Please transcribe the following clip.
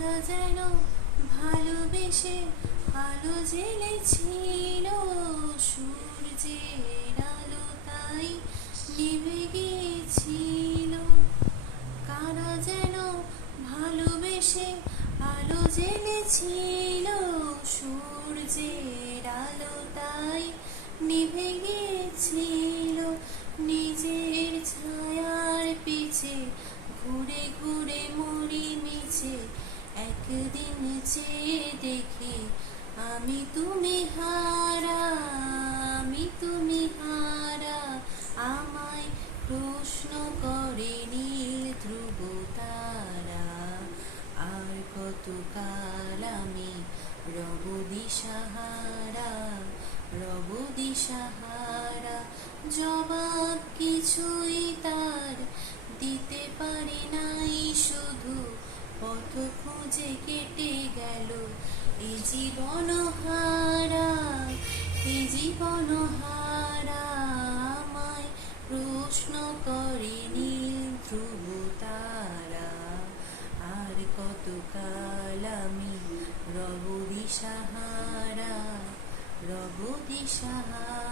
কারা যেন ভালোবেসে আলো জ্বেলেছিল, সূর্যের আলো তাই নিভে গিয়েছিল। কারা যেন ভালোবেসে আলো জ্বেলেছিল, সূর্যের আলো তাই নিভে গিয়েছিল। নিজের ছায়ার পিছে ঘুরে ঘুরে মরি মিছে, একদিন চেয়ে দেখি আমি তুমি হারা, আমি তুমি হারা। আমায় প্রশ্ন করে নীল ধ্রুব তারা, আর কতকাল আমি রব দিশাহারা, রব দিশাহারা। জবাব কিছুই তার দিতে পারি নাই, শুধু পথ খুঁজে কেটে গেল এ জীবন হারা, এ জীবন হারা। আমায় প্রশ্ন করে নীল ধ্রুব তারা, আর কতকাল আমি রব দিশাহারা, রব দিশাহারা।